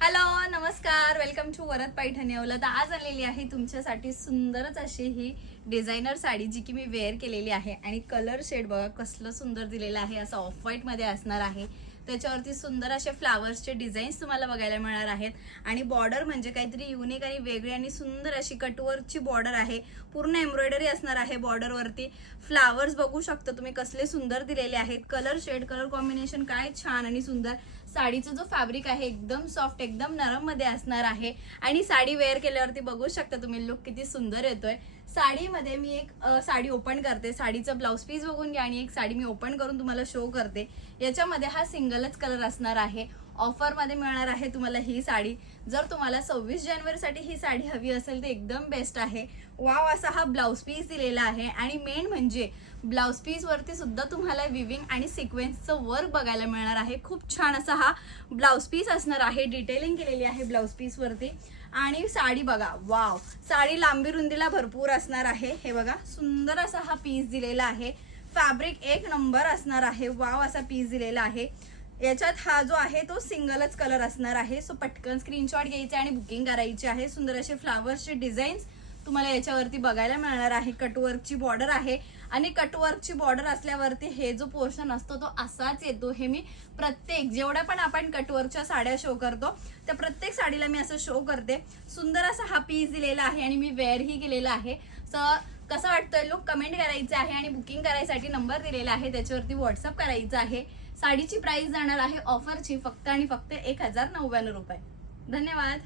Hello नमस्कार, welcome to Varad Paithani अवला. तर आज आलेली आहे तुमच्यासाठी सुंदरच अशी ही डिझायनर साडी, जी की मी वेअर केलेली आहे. आणि कलर शेड बघा कसलं सुंदर दिलेलं आहे, असं ऑफ व्हाईट मध्ये असणार आहे. त्याच्यावरती सुंदर असे फ्लावर्सचे डिझाईन्स तुम्हाला बघायला मिळणार आहेत. आणि बॉर्डर म्हणजे काहीतरी युनिक आणि वेगळी आणि सुंदर अशी कटवर्कची बॉर्डर आहे. पूर्ण एम्ब्रॉयडरी असणार आहे बॉर्डरवरती. फ्लावर्स बघू शकता तुम्ही कसले सुंदर दिलेले आहेत. कलर शेड, कलर कॉम्बिनेशन काय छान आणि सुंदर. साडीचं जो फॅब्रिक आहे एकदम सॉफ्ट, एकदम नरम मध्ये असणार आहे. आणि साडी वेअर केल्यावरती बघू शकता तुम्ही लुक किती सुंदर येतोय. साडीमध्ये मी एक साडी ओपन करते. साडीचं ब्लाउज पीस बघून घ्या आणि एक साडी मी ओपन करून तुम्हाला शो करते. याच्यामध्ये हा सिंगलच कलर असणार आहे. ऑफर मध्ये मिळणार आहे तुम्हाला ही साडी. जर तुम्हाला 26 जानेवारीसाठी ही साडी हवी असेल तर एकदम बेस्ट आहे. वाव, असा हा ब्लाउज पीस दिलेला आहे. आणि मेन म्हणजे ब्लाउज पीस वरती सुद्धा तुम्हाला विविंग आणि सिक्वेन्सचं वर्क बघायला मिळणार आहे. खूप छान असा हा ब्लाउज पीस असणार आहे. डिटेलिंग केलेली आहे ब्लाउज पीस वरती. आणि साडी बघा, वाव, साडी लांबी रुंदीला भरपूर असणार आहे. हे बघा सुंदर असा हा पीस दिलेला आहे. फॅब्रिक एक नंबर असणार आहे. वाव, असा पीस दिलेला आहे. याच्यात हा जो आहे तो सिंगलच कलर असणार आहे. सो पटकन स्क्रीनशॉट घ्यायचे आणि बुकिंग करायची आहे. सुंदर असे फ्लावर्सचे डिझाईन्स तुम्हाला याच्यावरती बघायला मिळणार आहे. कटवर्कची बॉर्डर आहे. आणि कटवर्कची बॉर्डर असल्यावरती हे जो पोर्शन असतो तो असाच येतो. हे मी प्रत्येक जेवढ्या पण आपण कटवर्कच्या साड्या शो करतो त्या प्रत्येक साडीला मी असं शो करते. सुंदर असा हा पीस दिलेला आहे आणि मी वेअर ही केलेला आहे. सो कसं वाटतंय लुक कमेंट करायचं आहे. आणि बुकिंग करायसाठी नंबर दिलेला आहे त्याच्यावरती व्हॉट्सअप करायचं आहे. साडीची प्राइस जाणार आहे ऑफरची फक्त आणि फक्त 1099 रुपये. धन्यवाद.